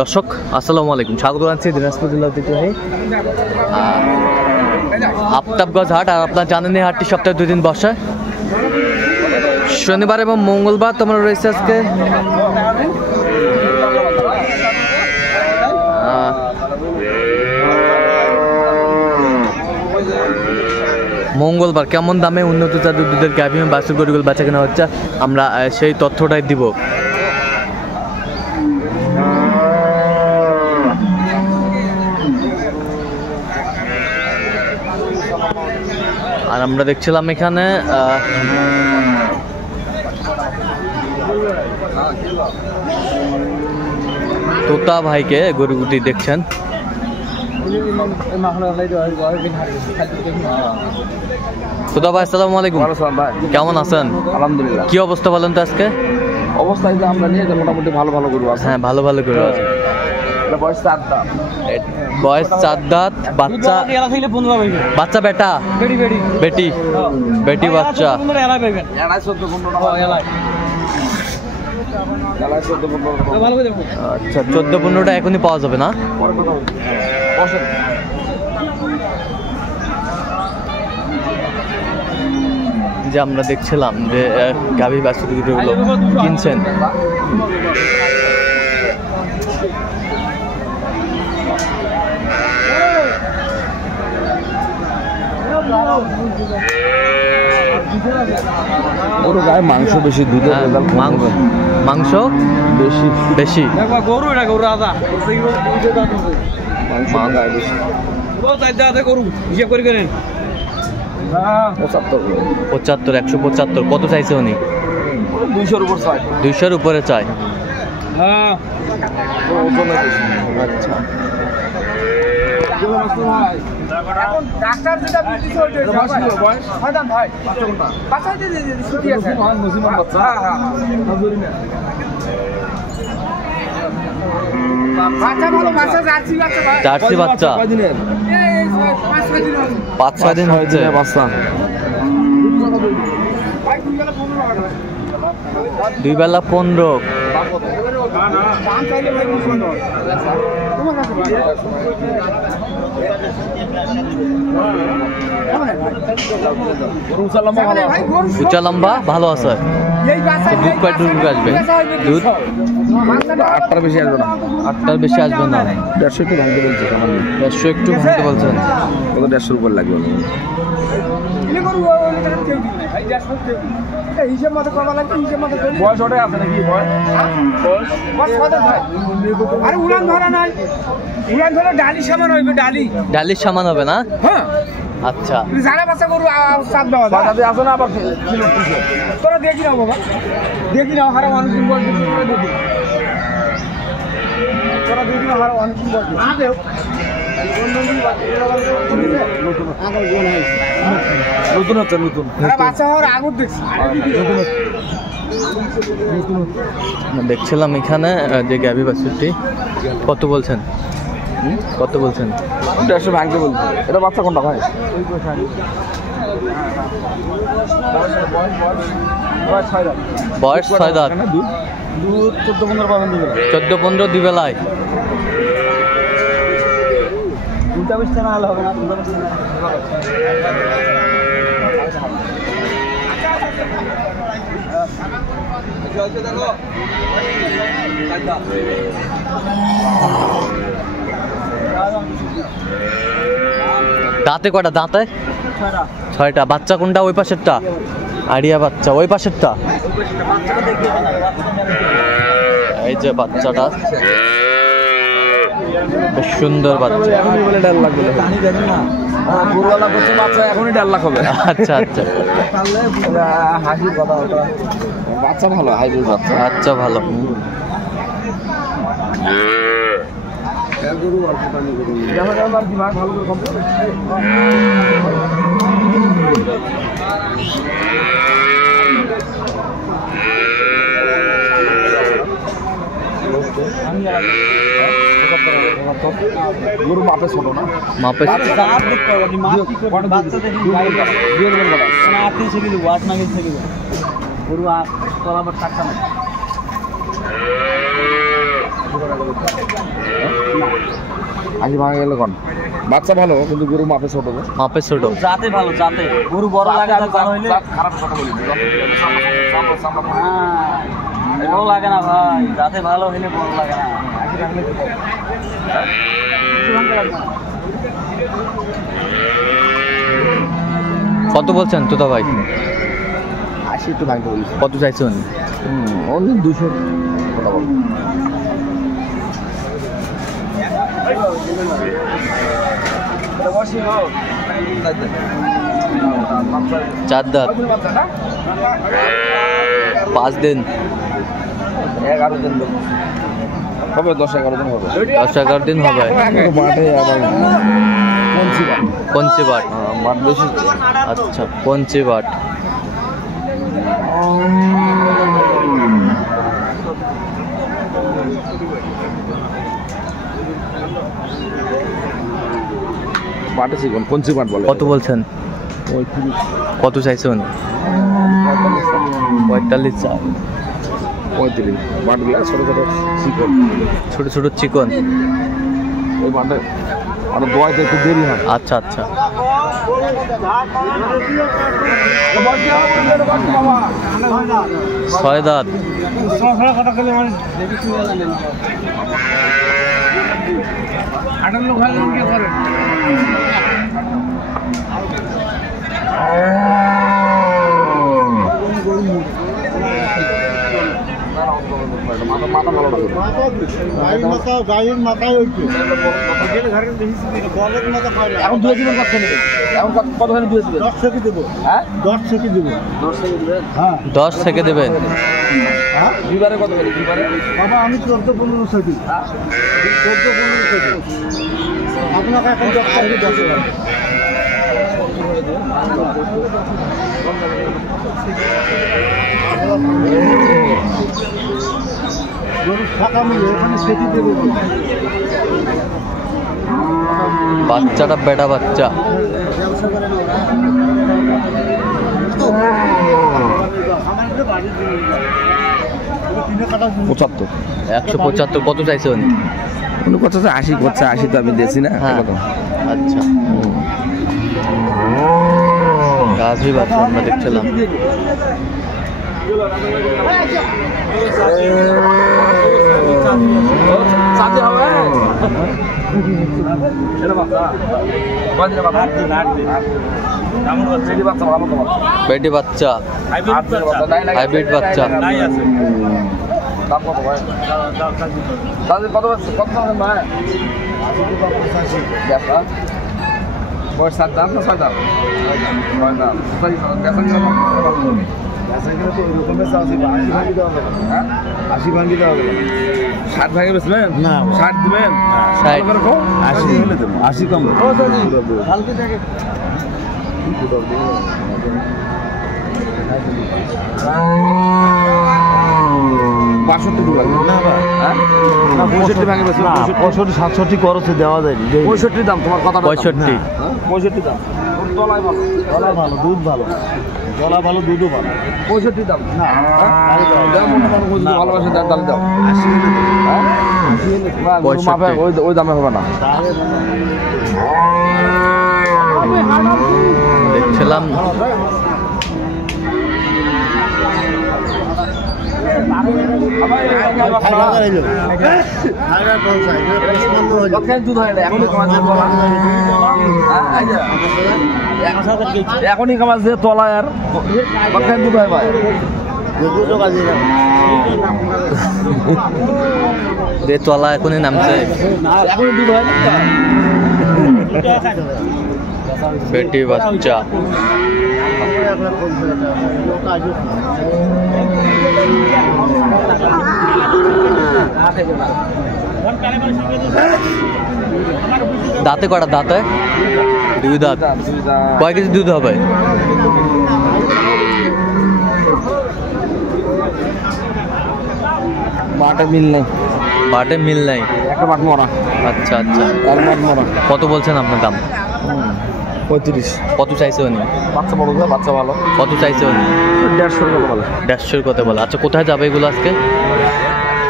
দর্শক আসসালামু আলাইকুম, স্বাগত জানাচ্ছি দিনাজপুর জেলার ঐতিহ্যবাহী আফতাবগঞ্জ হাট। আর আপনারা জানেন এই হাটটি সপ্তাহে 2 দিন বসে, শনিবার এবং মঙ্গলবার। তোমরা রয়েছে আজকে মঙ্গলবার। কেমন দামে উন্নত জাতের দুধের গাভী এবং বাছুর গরুগুলো বেচা কেনা হচ্ছে, আমরা সেই তথ্যটাই দিব। আর আমরা দেখছিলাম এখানে তোতা ভাইকে গরুগুটি দেখছেন। তোতা ভাই আসসালামু আলাইকুম, কেমন আছেন? আলহামদুলিল্লাহ। কি অবস্থা বলেন তো আজকে? অবস্থায় যে আমরা নিয়ে মোটামুটি ভালো ভালো গরু আছে। হ্যাঁ, ভালো ভালো গরু আছে। বয়স 4 দাঁত। বয়স 4 দাঁত। বাচ্চা বাচ্চা বেটা বেটি বেটি বাচ্চা। আচ্ছা, 14-15টা এখনই পাওয়া যাবে না? যে আমরা দেখছিলাম যে গাভী বাছুরগুলো কিনছেন। গরু গায়ে মাংস বেশি, দুধের মাংস বেশি বেশি। গরু এটা গরু রাজা মাংস গায়ে বেশি। 175 কত চাইছে উনি? 200-র উপর চাই। 200-র উপরে চাই। আচ্ছা, এখন ডাক্তার যেটা বলতেছে ওইটা বয়স ফাদাম ভাই বাচ্চা দিয়ে ছুটি আছে মুসলমান বাচ্চা। বাচ্চা ভালো বাচ্চা, জার্সি বাচ্চা ভাই। জার্সি বাচ্চা এই 5-6 দিন হয়েছে বাচ্চা। ভাই 2 বেলা 15। দাম চাইলে ভাই মুসলমান তোমার কাছে উঁচা লম্বা ভালো আছে। দুধ কয় টুকু আসবে? দুধ 8টার বেশি আসবে না। 8টার বেশি আসবে না। 150 একটু ভাঙতে বলছে। 150 একটু ভাঙতে বলছেন। কত 150-র উপর লাগবে? বয়স ওটাই আছে নাকি? আরে উড়ান ধরা নাই, উড়ান ধরা ডালি সামান হইবে। ডালির সামান হবে না? হ্যাঁ, আচ্ছা। জানা বাচ্চা গরু চাপ দেওয়া আছে না? আবার তোরা দেখি নাও বাবা, দেখি নাও হারা মানুষ দেখি, তোরা দেখি নাও হারা মানুষ নতুন হচ্ছে, নতুন বাচ্চা হওয়ার আগুন দেখছি। দেখছিলাম এখানে যে গাভী বাছুরটি কত বলছেন? কত বলছেন? 150 ভাঙতে বলছে। এটা বাচ্চা কোনটা ভাই? বয়স 6 দাঁত। দুধ 14-15 পাবেন। 14-15 2 বেলায়। দুধটা বেশি না হলে হবে না। দাঁতে কয়টা? দাঁতে 6টা। বাচ্চা কোনটা? ওই পাশেরটা আড়িয়া বাচ্চা, ওই পাশেরটা। এই যে বাচ্চাটা বেশ সুন্দর বাচ্চা। এখনই বলে 1.5 লাখ বলে গরুওয়ালা করছে বাচ্চা, এখনই 1.5 লাখ হবে। আচ্ছা আচ্ছা, হাসির কথা ওটা। বাচ্চা ভালো, হাইব্রিড বাচ্চা। আচ্ছা, ভালো। গরু অল্প পানি গরু দিমাগ ভালো করে কমপ্লিট। গরু মাপে ছোট না, মাপে গরু হাসি ভাঙা গেলে কোন বাচ্চা ভালো কিন্তু গরু মাপে ছোট তো মাপে ছোট। জাতে ভালো, জাতে গরু বড় লাগে না, ভালো হইলে খারাপ কথা বলি বড় লাগে না ভাই, জাতে ভালো হইলে বড় লাগে না। কত বলছেন তোতা ভাই? হাসি একটু ভাঙতে বলি কত চাইছেন? অনলি 200 কথা বল। চার দাঁত, 5 দিন, 11 দিন হবে, 10-11 দিন হবে। 10-11 দিন হবে। মাঠে আবার কঞ্চি বাট। মাঠ বেশি। আচ্ছা, কঞ্চি বাট। মাঠে চিকন কঞ্চি মাঠ বলে। কত বলছেন? 35। কত চাইছেন? 45 চা। 35 মাঠগুলা ছোট ছোট চিকন, ছোট ছোট চিকন। ওই মাঠে আর দোয়াইতে একটু দেরি হয়। আচ্ছা আচ্ছা। ছয় দাঁত। মাথা ভালো লাগে। এখন 2 দিনের কথা নেবে। এখন কতখানি 2 দিবেন? 10 থেকে দেবো। হ্যাঁ 10 থেকে দেবো। 10 থেকে দিবেন। হ্যাঁ 10 থেকে দেবেন। হ্যাঁ দুবারে কত করে? দুবারে বাবা আমি 14-15 থেকে 14-15 থেকে আপনাকে এখন 10 থেকে 10 টাকা। গরু ফাঁকা মিলে এখানে সেটি দেবো। বাচ্চাটা বেটা বাচ্চা। ব্যবসা করে না আমার বাড়ি 75। 175। কত চাইছেন? কোনো কথা তো 80 করছে, 80 তো আমি দিয়েছি না। হ্যাঁ আচ্ছা। গাছই বাচ্চা আমরা দেখছিলাম। সাথে হবে এটা বাচ্চা বাজে বাচ্চা কেমন বাচ্চা? এই বাচ্চা ভালো তো বাচ্চা, বেটি বাচ্চা, হাইব্রিড বাচ্চা। দাম কত ভাই? দাদা কত বাচ্চা? কত দাম ভাই? বেচা বয়স 7 দাম না 6 দাম? 6 দাম। তাই বেচা কি রকম? তো রকমের চাষি 80 ভাঙি দেওয়া হবে। হ্যাঁ 80 ভাঙি দেওয়া হবে। 60 ভাঙে বেচবেন? না 60 দিবেন? 60 করে কো 80 হলে দেবো। 80 কম। ও চাচি হালকা থাকে। 65 দিবেন না ভাই? হ্যাঁ না 65 ভাঙে বেচবেন? 65-67 খরচে দেওয়া যায়। 65 দাম তোমার কথা? 65। 65 দাম। তলায় ভালো, গলা ভালো, দুধ ভালো, গলা ভালো, দুধও ভালো। 65 দাম না দাম মনে মানুষ যদি ভালোবাসে তার দাম দাও। 80 হলে দেবো। হ্যাঁ না গরু মাপে ওই দামে হবে না। দেখছিলাম এখনই কামাজ দিয়ে তলায় আর দুধ হয় ভাই। তলা এখনই নামছে। এখনই দুধ হয় না। বেটি বাচ্চা। দাঁতে কটা? দাঁতে 2 দাঁত। কয় কেজি দুধ হবে? মাঠে মিল নেই, বাটে মিল নাই। একটা মাঠ মরা। আচ্ছা আচ্ছা। আর মাঠ মরা। কত বলছেন আপনার দাম? 35। কত চাইছে উনি? বাচ্চা বড় না, বাচ্চা ভালো। কত চাইছে উনি? 150 টাকা বলে। 150 কত বলে? আচ্ছা, কোথায় যাবে এগুলো আজকে?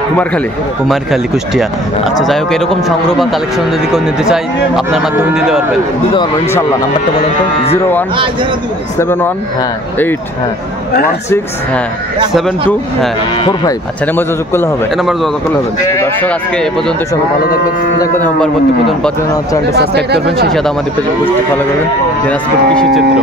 কুমারখালী। কুমারখালী কুষ্টিয়া। আচ্ছা যাই হোক, এরকম সংগ্রহ বা কালেকশন যদি কেউ নিতে চাই আপনার মাধ্যমে দিতে পারবেন? দিতে পারবো ইনশাল্লাহ। নাম্বারটা বলেন তো। 0171 হ্যাঁ 8 হ্যাঁ 16 হ্যাঁ 72 হ্যাঁ 45। আচ্ছা নাম্বার যোগাযোগ করলে হবে। এই নাম্বার যোগাযোগ করলে হবে। দর্শক আজকে এ পর্যন্ত, সবাই ভালো থাকবেন, সুস্থ থাকবেন এবং পরবর্তী চ্যানেলটি সাবস্ক্রাইব করবেন, সেই সাথে আমাদের পেজে পোস্টটি ফলো করবেন। দিনাজপুর কৃষি চিত্র।